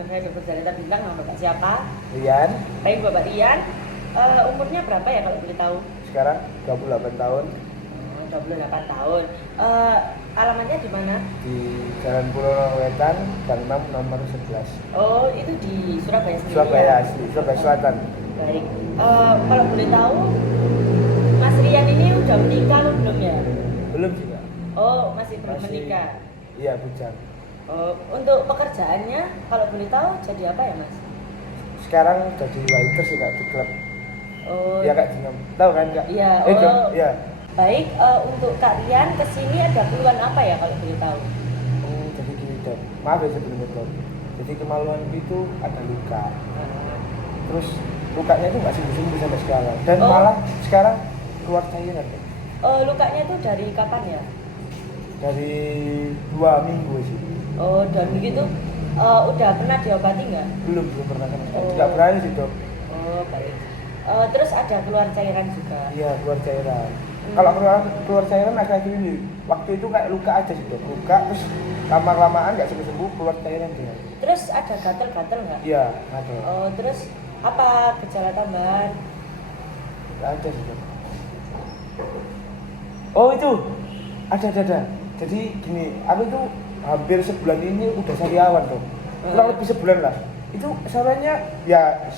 dengan saya Dokter Zaleta Bintang sama Bapak siapa? Rian, Baik Bapak Rian, umurnya berapa ya kalau boleh tahu? sekarang 28 tahun 28 tahun. Alamatnya di mana? di Jalan Pulau Wetan, Gang 6 nomor 11. Oh, itu di Surabaya sendiri. Surabaya Ya? asli, Surabaya Selatan. Baik. Kalau boleh tahu, Mas Rian ini udah menikah atau belum ya? Belum juga. Oh, masih belum menikah. Iya, bujang. Oh, untuk pekerjaannya kalau boleh tahu jadi apa ya Mas? Sekarang jadi waiter sih Kak di klub. Oh, Iya Kak, Jinam. Tahu kan Kak? Iya, Dong, oh. iya. Baik, untuk Kak Rian kesini ada keluhan apa ya kalau boleh tahu? Oh, jadi gini Dok. Maaf ya sebelumnya Dok. Jadi kemaluan itu ada luka. Terus lukanya itu nggak sembuh-sembuh sampai sekarang. Dan malah sekarang keluar cairan Dok. Lukanya itu dari kapan ya? Dari 2 minggu sih. Oh, dan begitu udah pernah diobati nggak? Belum pernah sama sekali. Oh. Nggak berani sih Dok. Oh, baik. Terus ada keluar cairan juga? Iya, keluar cairan. Kalau keluar cairan akhir-akhir ini, waktu itu kayak luka aja sih Dok. Luka, terus lama-lamaan nggak sembuh-sembuh, keluar cairan dia. Terus ada gatal-gatal nggak? Iya, ada. Oh, terus apa gejala tambahan? Nggak ada sih Dok. Oh itu, ada. Jadi gini, aku itu hampir sebulan ini udah sariawan Dok. Kurang lebih sebulan lah. Itu sarannya ya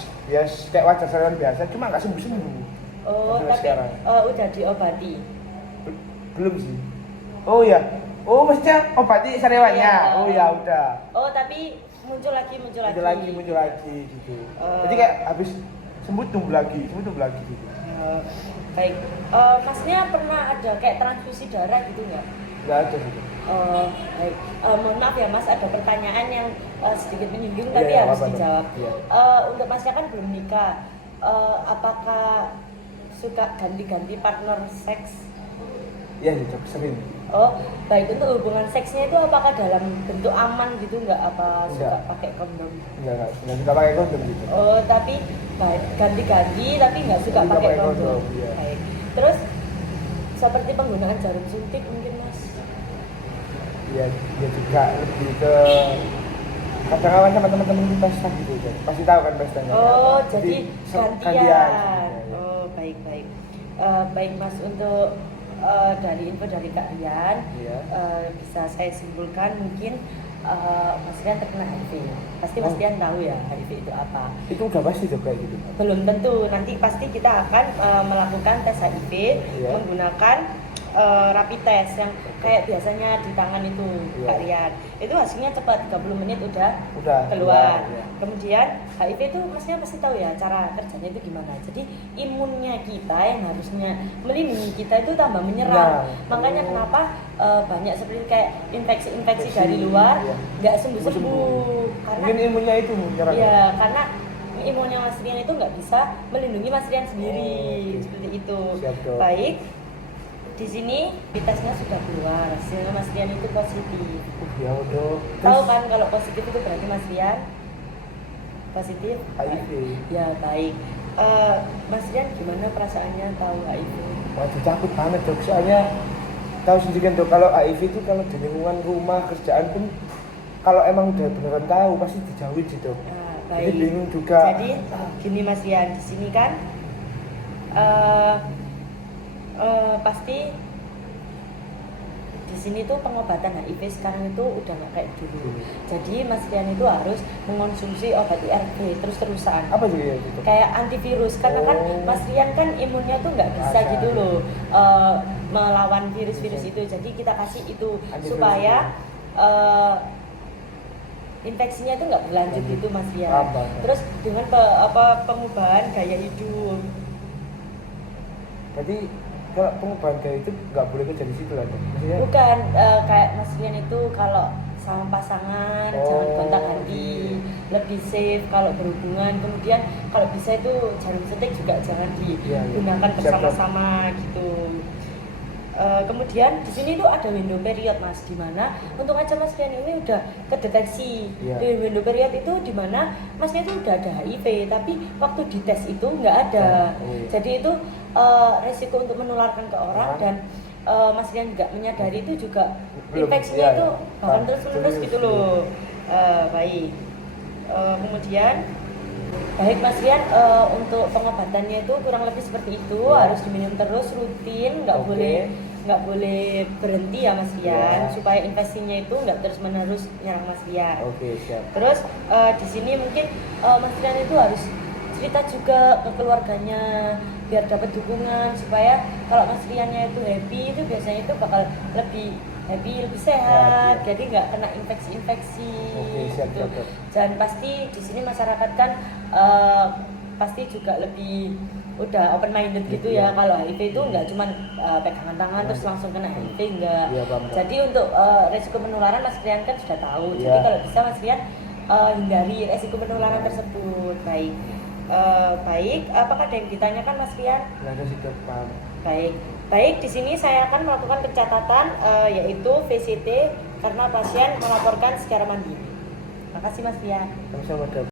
kayak wajar sariawan biasa, cuma nggak sembuh-sembuh. Oh, Sampai tapi sekarang. udah diobati? Belum sih. Oh iya. Oh maksudnya obati sariawannya. Iya. Oh ya udah. Oh, tapi muncul lagi. Muncul lagi gitu. Oh. Jadi kayak habis sembuh tumbuh lagi gitu. Baik. Masnya pernah ada kayak transfusi darah gitu nggak? Nggak ada gitu. Oh, baik. Mohon maaf ya Mas, ada pertanyaan yang sedikit menyinggung Iya, tapi iya, harus apa-apa. dijawab. Iya. Untuk Masnya kan belum nikah. Apakah suka ganti-ganti partner seks? Iya gitu, sering. Oh, baik. Untuk hubungan seksnya itu apakah dalam bentuk aman gitu nggak? Apa suka Enggak. pakai kondom? Nggak pakai kondom gitu. Oh, tapi baik, ganti-ganti tapi nggak suka Nggak pakai pakai kondom. kondom, iya. Baik. Terus seperti penggunaan jarum suntik mungkin Mas? Iya, dia juga lebih ke kadang-kadang sama teman-teman di pesta gitu kan. Pasti tahu kan pestanya. Oh, jadi gantian. gantian. Oh, baik. Baik Mas, untuk dari info dari Kak Rian, Iya. bisa saya simpulkan mungkin Mas Rian terkena HIV. Pasti Mas Rian tahu ya HIV itu apa? Itu udah pasti tuh kayak gitu. Belum tentu. Nanti pasti kita akan melakukan tes HIV Iya. menggunakan rapid test yang kayak biasanya di tangan itu, Iya. Kak Rian. Itu hasilnya cepat, 30 menit udah Udah keluar. iya. Kemudian HIV itu Masnya pasti tahu ya cara kerjanya itu gimana. Jadi imunnya kita yang harusnya melindungi kita itu tambah menyerang. Nah, Makanya kenapa banyak seperti kayak infeksi dari luar iya. nggak sembuh-sembuh. Karena Mungkin ilmunya itu menyerang. ya, karena imunnya Mas Rian itu nggak bisa melindungi Mas Rian sendiri. Oke. Seperti itu. Siap, Dok. Baik. Di sini tesnya sudah keluar, hasilnya Mas Rian itu positif. Ya udah. Tahu kan kalau positif itu berarti Mas Rian positif HIV. Ya, baik. Mas Rian gimana perasaannya tahu HIV? Waduh takut banget Dok. Soalnya tahu sendiri kan Dok, kalau HIV itu kalau di lingkungan rumah kerjaan pun kalau emang udah beneran tahu pasti dijauhin sih Dok. Nah, Jadi baik. bingung juga. Jadi gini Mas Rian, di sini kan pasti di sini tuh pengobatan HIV sekarang itu udah nggak kayak dulu. Jadi Mas Rian itu harus mengonsumsi obat ARV terus-terusan. Apa juga ya gitu? Kayak antivirus karena kan Oh. Mas Rian kan imunnya tuh nggak bisa Masa. gitu loh melawan virus-virus itu. Jadi kita kasih itu Antivirus supaya infeksinya itu nggak berlanjut gitu Mas Rian. Apa? Terus dengan pengubahan gaya hidup. Jadi kalau pengubahan gaya itu nggak boleh kerja di situ lah Dok. Maksudnya Bukan kayak Mas Rian itu kalau sama pasangan jangan gonta-ganti, lebih safe kalau berhubungan. Kemudian kalau bisa itu jarum suntik juga jangan digunakan Siap, Dok. bersama-sama gitu. Kemudian di sini tuh ada window period Mas, di mana untung aja Mas Rian ini udah kedeteksi. Iya. Di window period itu di mana Masnya itu udah ada HIV, tapi waktu dites itu nggak ada. Oh, iya. Jadi itu resiko untuk menularkan ke orang dan Mas Rian nggak menyadari itu juga Belum, infeksinya iya, itu iya. bahkan terus-menerus gitu loh. Baik. Kemudian baik Mas Rian, untuk pengobatannya itu kurang lebih seperti itu, Ya. harus diminum terus rutin, nggak Oke. boleh berhenti ya Mas Rian, Ya. supaya infeksinya itu nggak terus menerus nyerang Mas Rian. Oke, siap. Terus di sini mungkin Mas Rian itu harus cerita juga ke keluarganya biar dapat dukungan, supaya kalau Mas Riannya itu happy, itu biasanya itu bakal lebih happy, lebih sehat, Ya. jadi nggak kena infeksi-infeksi. Oke, siap, gitu. siap. Dan pasti di sini masyarakat kan pasti juga lebih udah open minded gitu ya. Iya. Kalau HIV itu nggak cuman pegangan tangan terus langsung kena HIV, enggak. Iya, paham. Jadi untuk resiko penularan Mas Rian kan sudah tahu. Iya. Jadi kalau bisa Mas Rian hindari resiko penularan tersebut. Baik. Baik, apakah ada yang ditanyakan Mas Rian? Nggak ada sih, Dok. Paham. Baik, di sini saya akan melakukan pencatatan yaitu VCT karena pasien melaporkan secara mandiri. Terima kasih Mas Rian. Sama-sama, Dok.